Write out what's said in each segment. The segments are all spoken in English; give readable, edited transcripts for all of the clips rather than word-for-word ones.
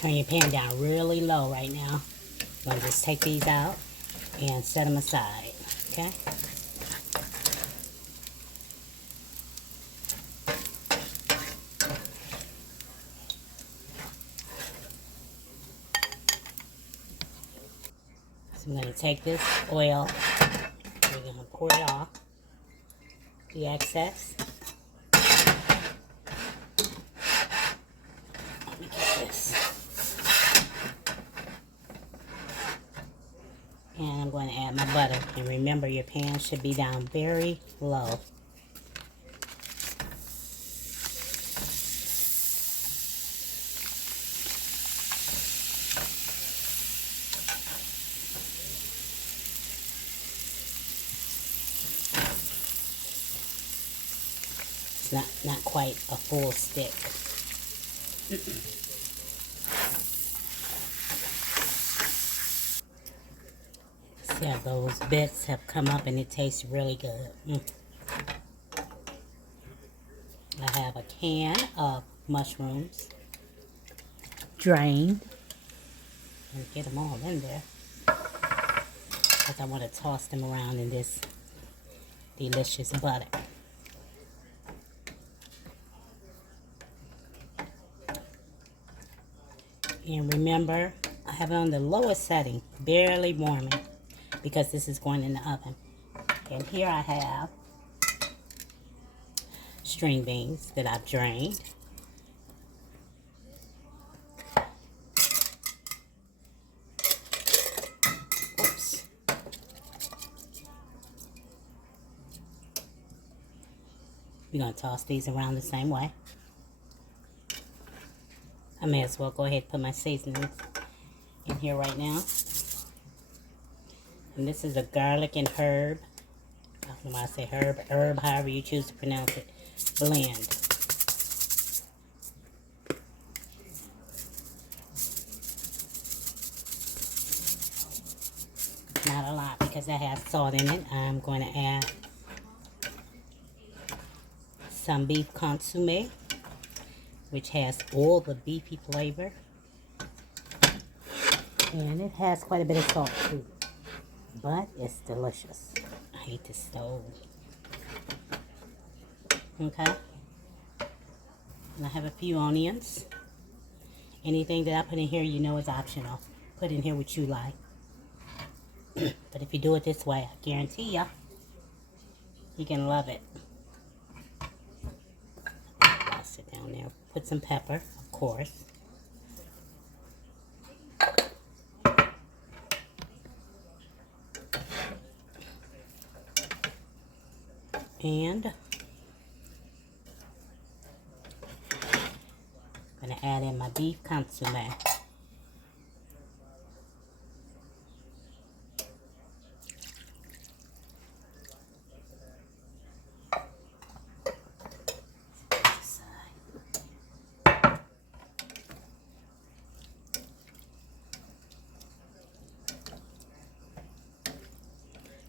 Turn your pan down really low right now. I'm going to just take these out and set them aside, okay? So I'm going to take this oil, we're going to pour it off, the excess. Let me get this. And I'm going to add my butter. And remember, your pan should be down very low. It's not quite a full stick. See how those bits have come up and it tastes really good. I have a can of mushrooms, drained. And get them all in there because I want to toss them around in this delicious butter. And remember, I have it on the lowest setting, barely warming, because this is going in the oven. And here I have string beans that I've drained. Oops. We're going to toss these around the same way. I may as well go ahead and put my seasonings in here right now. And this is a garlic and herb. I don't know why I say herb, however you choose to pronounce it, blend. Not a lot because that has salt in it. I'm going to add some beef consomme, which has all the beefy flavor. And it has quite a bit of salt too. But it's delicious. I hate this stove. Okay. And I have a few onions. Anything that I put in here, you know, is optional. Put in here what you like. But if you do it this way, I guarantee ya, you can love it. I'll sit down there. Put some pepper, of course. And I'm going to add in my beef consomme.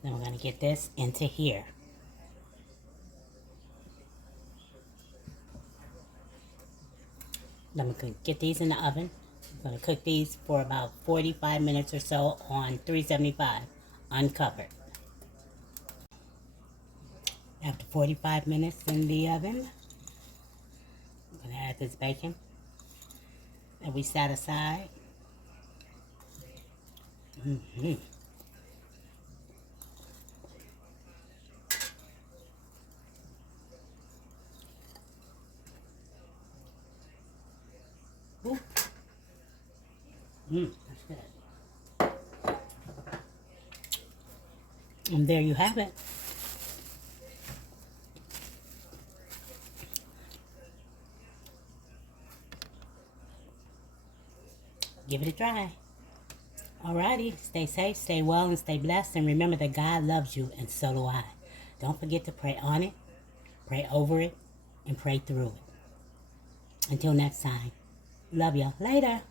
Then we're going to get this into here. Then I'm going to get these in the oven. I'm going to cook these for about 45 minutes or so on 375, uncovered. After 45 minutes in the oven, I'm going to add this bacon that we set aside. That's good. And there you have it. Give it a try. Alrighty, stay safe, stay well, and stay blessed. And remember that God loves you, and so do I. Don't forget to pray on it, pray over it, and pray through it. Until next time. Love you. Later.